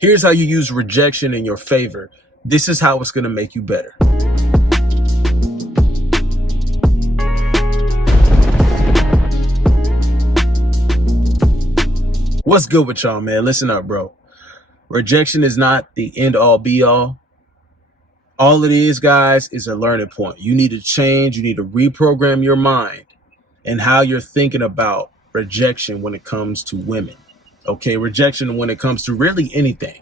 Here's how you use rejection in your favor. This is how it's going to make you better. What's good with y'all, man? Listen up, bro. Rejection is not the end all be all. All it is, guys, is a learning point. You need to change. You need to reprogram your mind and how you're thinking about rejection when it comes to women. Okay, rejection when it comes to really anything.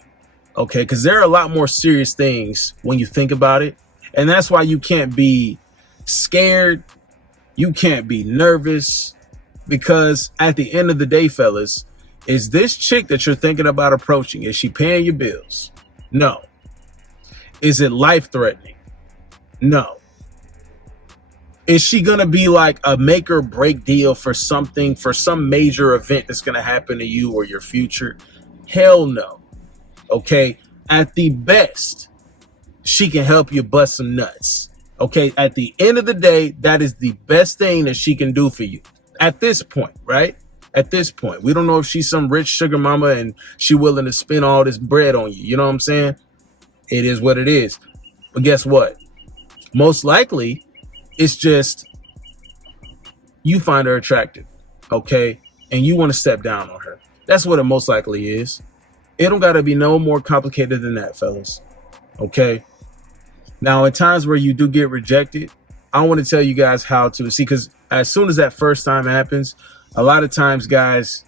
Okay, because there are a lot more serious things when you think about it. And that's why you can't be scared. You can't be nervous, because at the end of the day, fellas, is this chick that you're thinking about approaching, is she paying your bills? No. Is it life-threatening? No. Is she going to be like a make or break deal for something, for some major event that's going to happen to you or your future? Hell no. Okay. At the best, she can help you bust some nuts. Okay. At the end of the day, that is the best thing that she can do for you at this point, right? At this point, we don't know if she's some rich sugar mama and she willing to spend all this bread on you. You know what I'm saying? It is what it is. But guess what? Most likely, it's just you find her attractive, okay? And you want to step down on her. That's what it most likely is. It don't got to be no more complicated than that, fellas, okay? Now, in times where you do get rejected, I want to tell you guys how to see, because as soon as that first time happens, a lot of times guys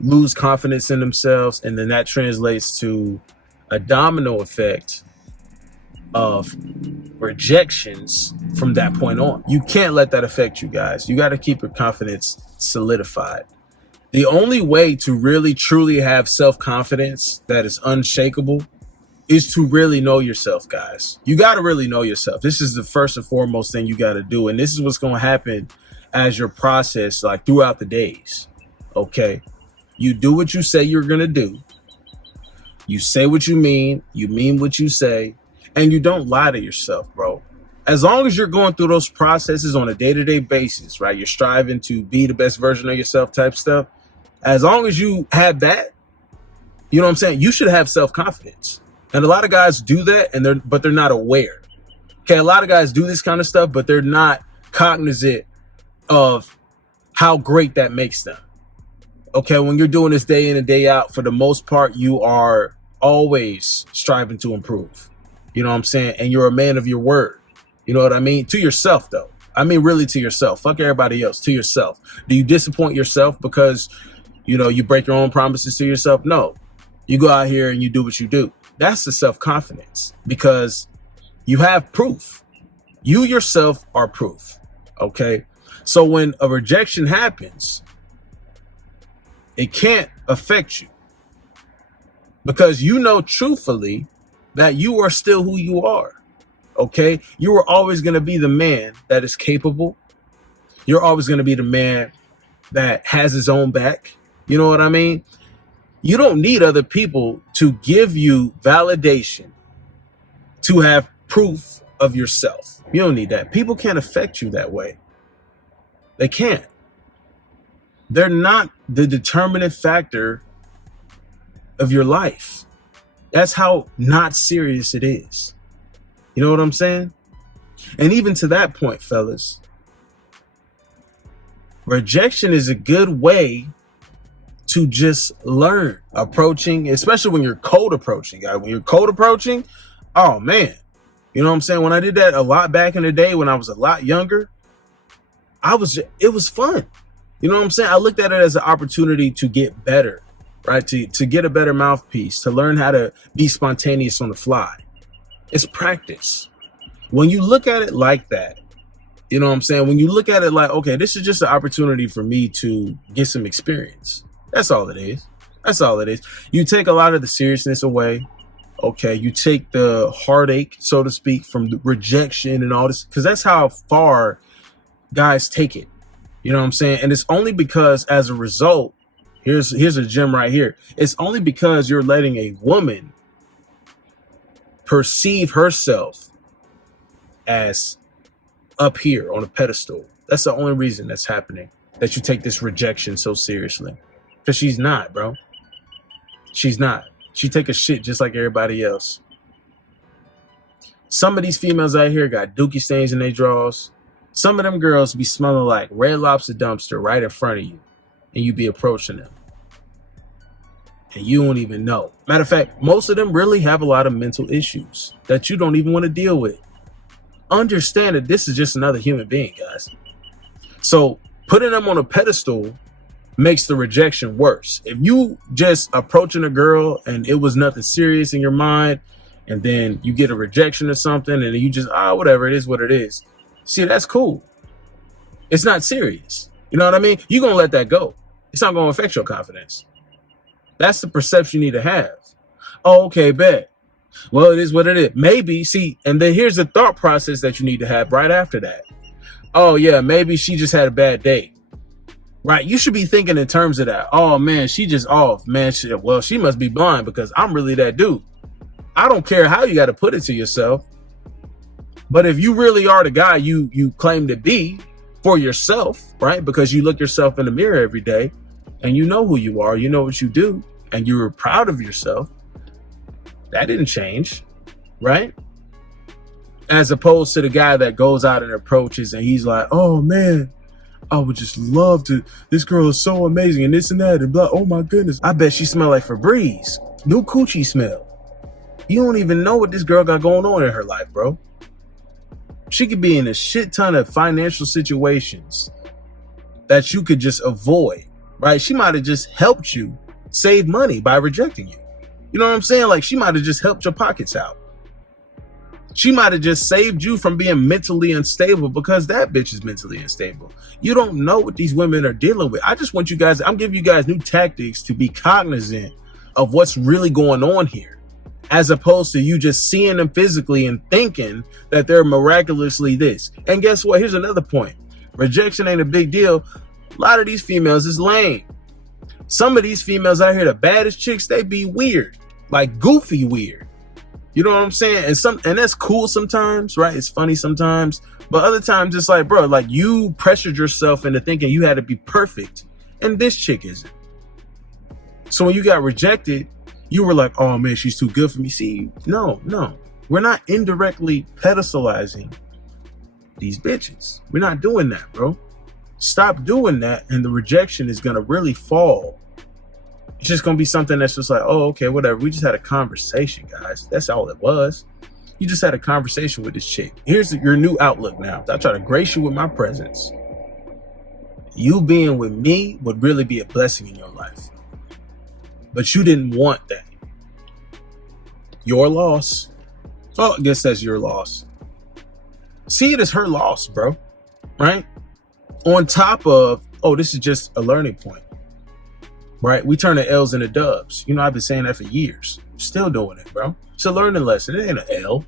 lose confidence in themselves, and then that translates to a domino effect of rejections from that point on. You can't let that affect you, guys. You got to keep your confidence solidified. The only way to really truly have self-confidence that is unshakable is to really know yourself, guys. You got to really know yourself. This is the first and foremost thing you got to do. And this is what's going to happen as your process, like throughout the days. Okay. You do what you say you're going to do. You say what you mean what you say, and you don't lie to yourself, bro. As long as you're going through those processes on a day-to-day basis, right? You're striving to be the best version of yourself type stuff. As long as you have that, you know what I'm saying? You should have self-confidence. And a lot of guys do that, but they're not aware. Okay, a lot of guys do this kind of stuff, but they're not cognizant of how great that makes them. Okay, when you're doing this day in and day out, for the most part, you are always striving to improve. You know what I'm saying? And you're a man of your word. You know what I mean? To yourself, though. I mean, really to yourself. Fuck everybody else. To yourself. Do you disappoint yourself because, you know, you break your own promises to yourself? No. You go out here and you do what you do. That's the self-confidence, because you have proof. You yourself are proof. Okay? So when a rejection happens, it can't affect you, because you know truthfully that you are still who you are. Okay? You are always going to be the man that is capable. You're always going to be the man that has his own back. You know what I mean? You don't need other people to give you validation to have proof of yourself. You don't need that. People can't affect you that way. They can't. They're not the determinant factor of your life. That's how not serious it is. You know what I'm saying? And even to that point, fellas, rejection is a good way to just learn approaching, especially when you're cold approaching, guys. When you're cold approaching, oh man, you know what I'm saying? When I did that a lot back in the day, when I was a lot younger, it was fun. You know what I'm saying? I looked at it as an opportunity to get better, right? To get a better mouthpiece, to learn how to be spontaneous on the fly. It's practice. When you look at it like that, you know what I'm saying? When you look at it like, okay, this is just an opportunity for me to get some experience. That's all it is. That's all it is. You take a lot of the seriousness away. Okay. You take the heartache, so to speak, from the rejection and all this, because that's how far guys take it. You know what I'm saying? And it's only because as a result, here's a gem right here. It's only because you're letting a woman perceive herself as up here on a pedestal. That's the only reason that's happening, that you take this rejection so seriously. Because she's not, bro. She's not. She take a shit just like everybody else. Some of these females out here got dookie stains in their drawers. Some of them girls be smelling like Red Lobster dumpster right in front of you, and you be approaching them, and you don't even know. Matter of fact, most of them really have a lot of mental issues that you don't even want to deal with. Understand that this is just another human being, guys. So putting them on a pedestal makes the rejection worse. If you just approaching a girl and it was nothing serious in your mind, and then you get a rejection or something, and you just, whatever, it is what it is. See, that's cool. It's not serious. You know what I mean? You're going to let that go. It's not going to affect your confidence. That's the perception you need to have. Oh, okay, bet. Well, it is what it is. Maybe, see, and then here's the thought process that you need to have right after that. Oh, yeah, maybe she just had a bad day. Right? You should be thinking in terms of that. Oh, man, she just off. Man, she must be blind because I'm really that dude. I don't care how you got to put it to yourself. But if you really are the guy you claim to be for yourself, right? Because you look yourself in the mirror every day and you know who you are, you know what you do, and you're proud of yourself. That didn't change, right? As opposed to the guy that goes out and approaches and he's like, oh man, I would just love to, this girl is so amazing and this and that and blah. Oh my goodness. I bet she smell like Febreze. New coochie smell. You don't even know what this girl got going on in her life, bro. She could be in a shit ton of financial situations that you could just avoid, right? She might have just helped you save money by rejecting you. You know what I'm saying? Like, she might have just helped your pockets out. She might have just saved you from being mentally unstable because that bitch is mentally unstable. You don't know what these women are dealing with. I just want you guys, I'm giving you guys new tactics to be cognizant of what's really going on here, as opposed to you just seeing them physically and thinking that they're miraculously this. And guess what? Here's another point. Rejection ain't a big deal. A lot of these females is lame. Some of these females out here, the baddest chicks, they be weird, like goofy weird. You know what I'm saying? And that's cool sometimes, right? It's funny sometimes, but other times it's like, bro, like you pressured yourself into thinking you had to be perfect, and this chick isn't. So when you got rejected, you were like, oh man, she's too good for me. See, no, we're not indirectly pedestalizing these bitches. We're not doing that, bro. Stop doing that, and the rejection is gonna really fall. It's just gonna be something that's just like, oh, okay, whatever. We just had a conversation, guys. That's all it was. You just had a conversation with this chick. Here's your new outlook now. I try to grace you with my presence. You being with me would really be a blessing in your life. But you didn't want that. Your loss. Oh, I guess that's your loss. See it as her loss, bro. Right? On top of, oh, this is just a learning point. Right? We turn the L's into dubs. You know, I've been saying that for years. Still doing it, bro. It's a learning lesson. It ain't an L.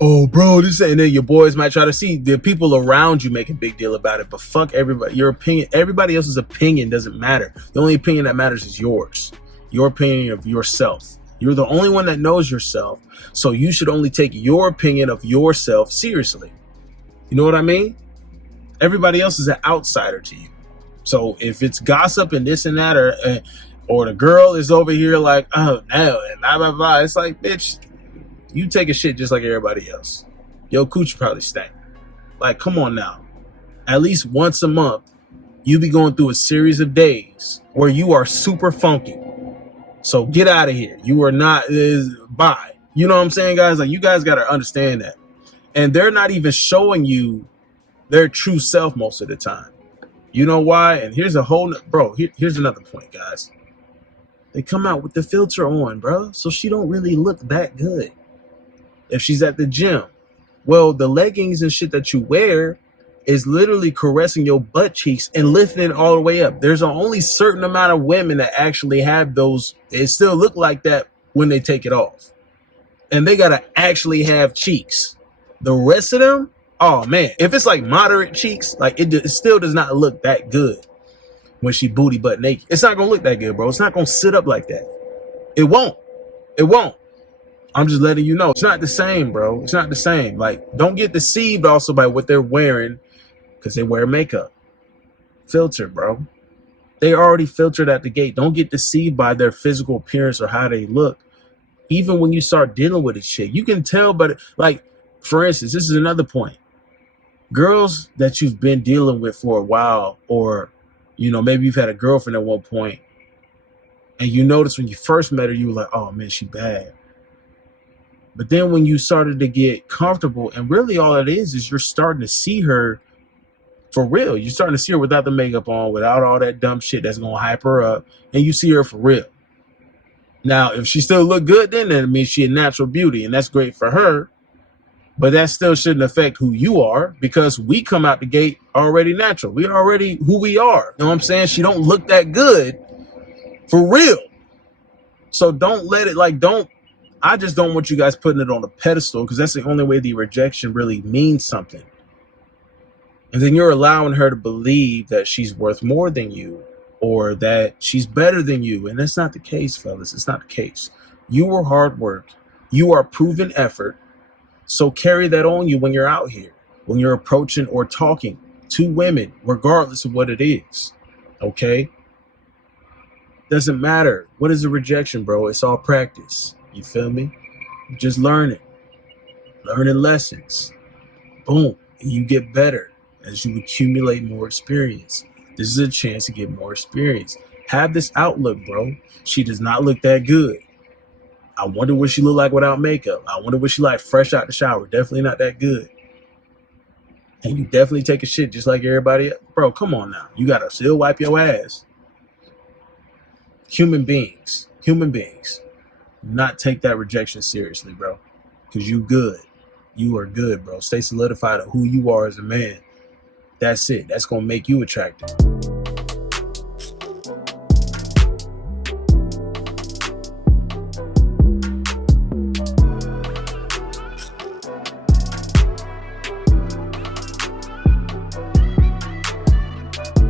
Oh, bro, this ain't. And then your boys might try to see the people around you make a big deal about it, but fuck everybody. Your opinion, everybody else's opinion doesn't matter. The only opinion that matters is yours. Your opinion of yourself. You're the only one that knows yourself. So you should only take your opinion of yourself seriously. You know what I mean? Everybody else is an outsider to you. So if it's gossip and this and that, or the girl is over here like, oh no, and blah, blah, blah. It's like, bitch, you take a shit just like everybody else. Yo, coochie probably stank. Like, come on now. At least once a month, you be going through a series of days where you are super funky. So get out of here. You are not, bye. You know what I'm saying, guys? Like, you guys got to understand that. And they're not even showing you their true self most of the time. You know why? And here's a whole, here's another point, guys. They come out with the filter on, bro. So she don't really look that good. If she's at the gym, well, the leggings and shit that you wear is literally caressing your butt cheeks and lifting it all the way up. There's only certain amount of women that actually have those. It still look like that when they take it off. And they got to actually have cheeks. The rest of them, oh man, if it's like moderate cheeks, like it still does not look that good when she booty butt naked. It's not going to look that good, bro. It's not going to sit up like that. It won't. It won't. I'm just letting you know. It's not the same, bro. It's not the same. Like, don't get deceived also by what they're wearing because they wear makeup. Filter, bro. They already filtered at the gate. Don't get deceived by their physical appearance or how they look. Even when you start dealing with this shit, you can tell. But like, for instance, this is another point. Girls that you've been dealing with for a while, or, you know, maybe you've had a girlfriend at one point, and you notice when you first met her, you were like, oh man, she bad. But then when you started to get comfortable, and really all it is you're starting to see her for real. You're starting to see her without the makeup on, without all that dumb shit that's going to hype her up, and you see her for real. Now, if she still look good, then it means she a natural beauty, and that's great for her. But that still shouldn't affect who you are, because we come out the gate already natural. We already who we are. You know what I'm saying? She don't look that good for real. So don't let it, like, I just don't want you guys putting it on a pedestal, because that's the only way the rejection really means something. And then you're allowing her to believe that she's worth more than you, or that she's better than you. And that's not the case, fellas. It's not the case. You were hard work. You are proven effort. So carry that on you when you're out here, when you're approaching or talking to women, regardless of what it is. Okay? Doesn't matter. What is a rejection, bro? It's all practice. You feel me? You just learning lessons. Boom. And you get better as you accumulate more experience. This is a chance to get more experience. Have this outlook, bro. She does not look that good. I wonder what she look like without makeup. I wonder what she like fresh out the shower. Definitely not that good. And you definitely take a shit just like everybody else. Bro, come on now. You gotta still wipe your ass. Human beings. Not take that rejection seriously, bro. Because you good. You are good, bro. Stay solidified of who you are as a man. That's it. That's going to make you attractive.